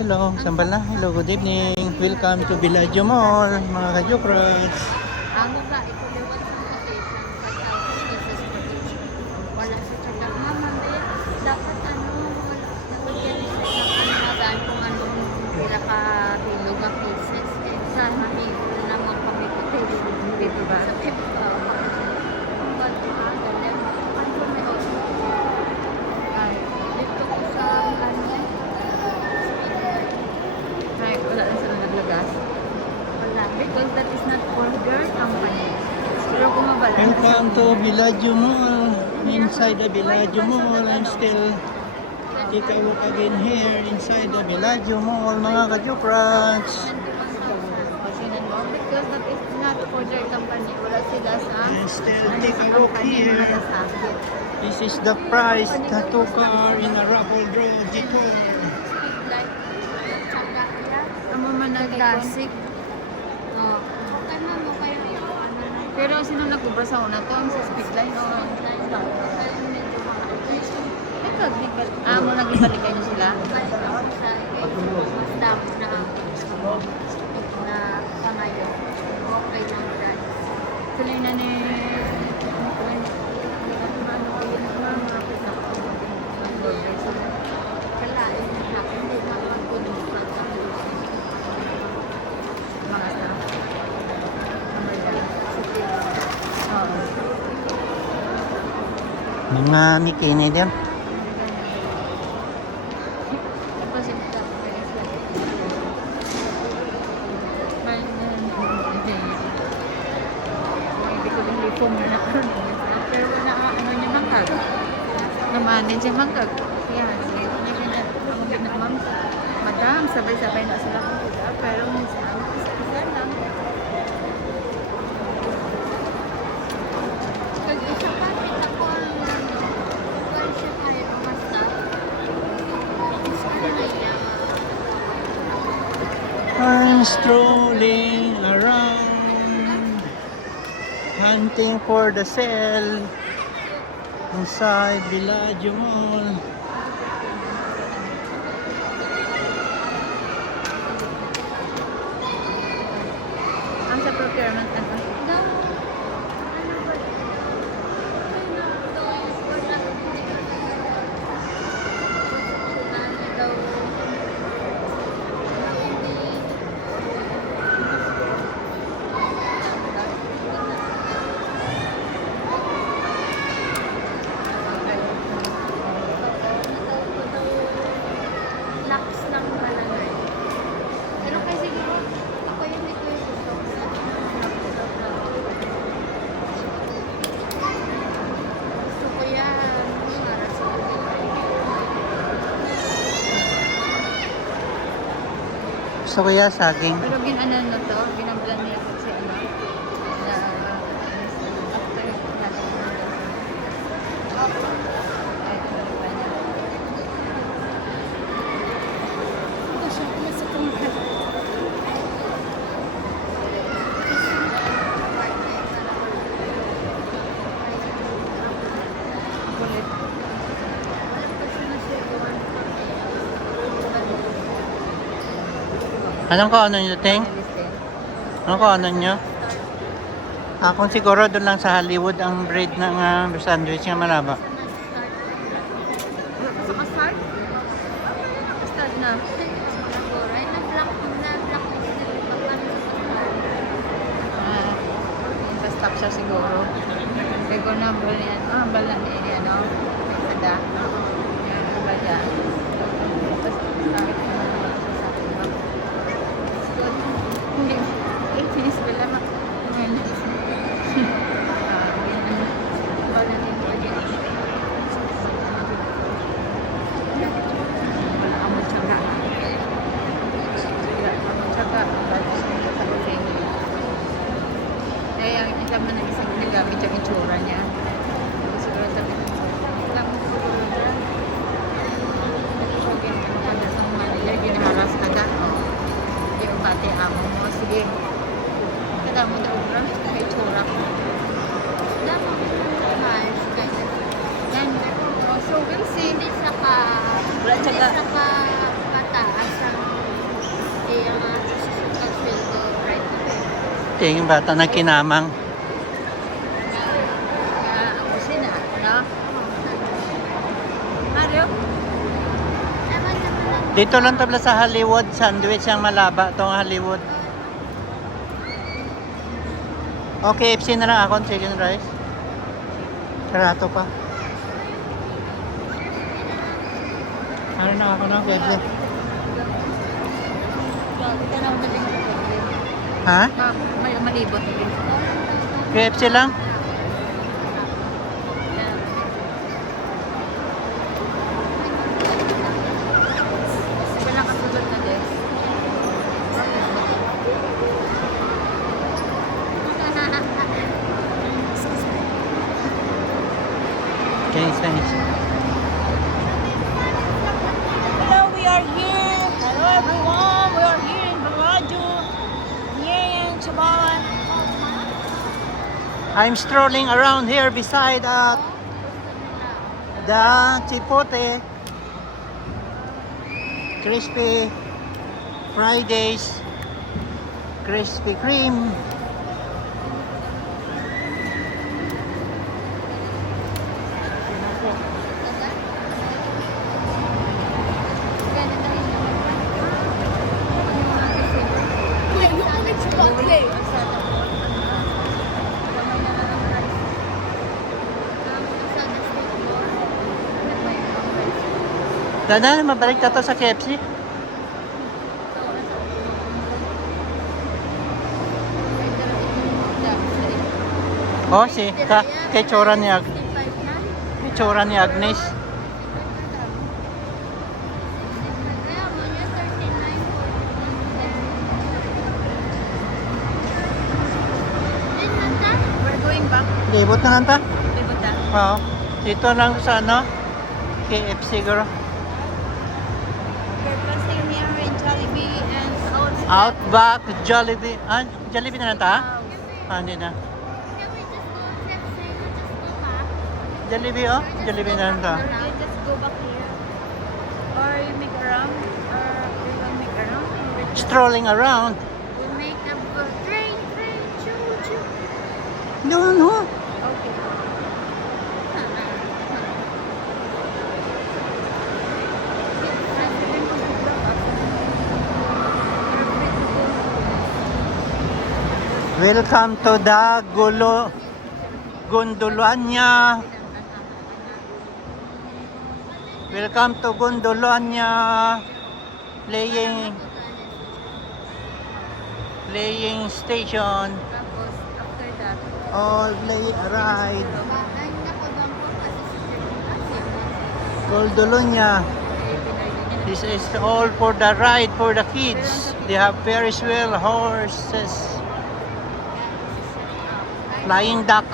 Hello, Sambal na. Hello, good evening. Welcome to Villaggio Mall, mga ka-Jukrats. Ang ba, ito liwan sa location, 5,000 pesos per each. Wala sa tsaga. Mama, dapat dapat yan sa panagaan kung anong pinaka-hilog ang pieces. Eh, sana hilo naman kami ko dito ba? Sa pipa. Dito ko sa wala na sila naglagas. Wala. Because that is not for their company. Pero kung mabala. Welcome to Villaggio Mall. Inside the Villaggio Mall, I'm still take a walk again here inside the Villaggio Mall, mga ka-Jukrats. Because that is not for their company. Wala sila sa And still take a walk here. This is the price, the two car in a raffle draw, G4. Ang mga nagdasik. Pero sino nag-ubra sa una to? Ang sa speed line o? Mo nag-ibalikan niyo sila? Mas damo na pangayo. Okay lang guys. Tuloy na ni kalain na siya. Hindi makapagpunod sa mga staff. Mga Mikini din. Pero na ano niya mangkag. Na-manage yung mangkag. Yan. Ma'am, madam, sabay-sabay na sila kumpuda. Pero minsan, isa lang. Isa pa, kita ko ang well, siya tayo basta. I'm strolling around, hunting for the sale inside Villaggio Mall. Ang sa procurement ano? Lax lang pala na eh. Pero kasi siguro, ako yung may kuya gusto. Gusto ko yan. Para sa Gusto ko yung saging. pero ginanan na to, binablan niya kasi ano. Na, after Anong kaano nyo, Ting? Anong kaano nyo? Kung siguro doon lang sa Hollywood ang bread ng sandwich nga malaba. Saka start? Start na. Right na black na black stop siya siguro. Kaya ko na yan. Bala na yan, no? Sada. Yan, bala. Tapos, start na. Hindi. Finish bala na. Yan. Bala na yung bala. Wala ka mo tsaga. Wala ka mo tsaga. Sa kusing. Kaya ang isa man ang isang nagamit yung itsura niya. Siguro sabi ko, lang mo siguro dyan. Okay, maganda sa Manila, ginaharas ka ka. Yung pati amo mo, sige. Kada mo daw, marami ka may itsura. Dapat mo yung nice, guys. Yan, so we'll see. Hindi sa ka, wala tsaga. Hindi sa ka pataas ang Swerte yung bata na kinamang. Ang kusina, no? Mario? Dito lang tabla sa Hollywood sandwich ang malaba tong Hollywood. Okay, FC na lang ako chicken rice. Karato pa. Ano na ako ng KFC? Ito na ako natin. Ha? May malibot. KFC lang? Walang kasunod na din. Okay, thanks. Hello, we are here. Hello, everyone. We are here in Bellagio. Yeah, in Chaban. I'm strolling around here beside the Chipotle Crispy Fridays Krispy Kreme. Dada, mabalik na to sa KFC. Oh, si kay tsura ni tsura ni Agnes. We're going back. Libot na lang ta. Libot na. Oo. Dito lang sa ano, KFC siguro. We're passing here in Jollibee and Outback, Jollibee. Ah, Jollibee na lang ta? Ah, hindi na. Jollibee oh. Jollibee na lang ta. Or you just go back here. Or you make around. Or we will make around. Strolling around. We make a train, choo choo. No, no. Okay. Welcome to the Gondolania. Welcome to Gondolania. Playing station. Tapos, after that, All play a ride. Gondolania. This is all for the ride for the kids. They have Ferris wheel, horses, flying duck.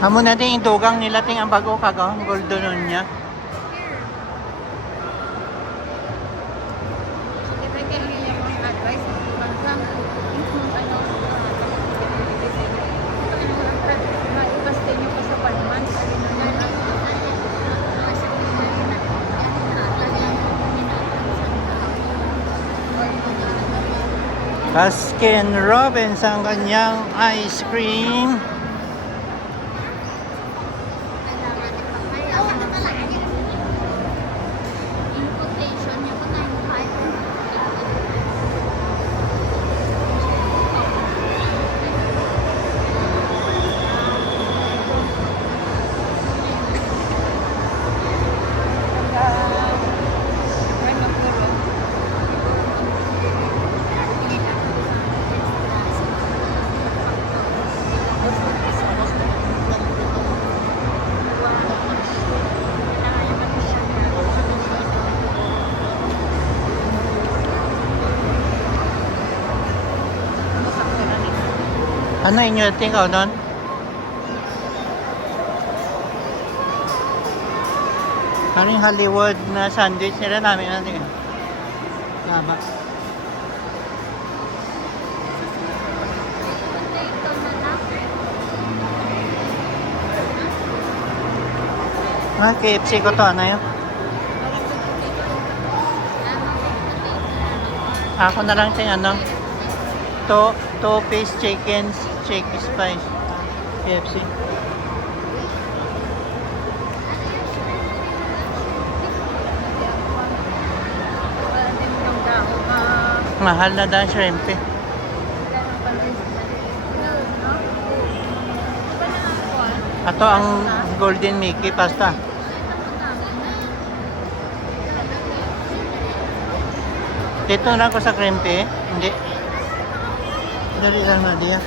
Amo na din indugang nila ting ang bago kaga, Gondolania. Baskin Robbins ang kanyang ice cream. Ano inyo tingkaw doon? Parang Hollywood na sandwich nila namin natin. Tama. Ah, KFC ko to. Ano yun? Ako na lang ting ano. Two-piece chicken, chicken spice. KFC. Mahal na dahil shrimp eh. Ato ang Golden Mickey pasta. Dito na ako sa shrimp eh. Hindi. Dali lang na diya.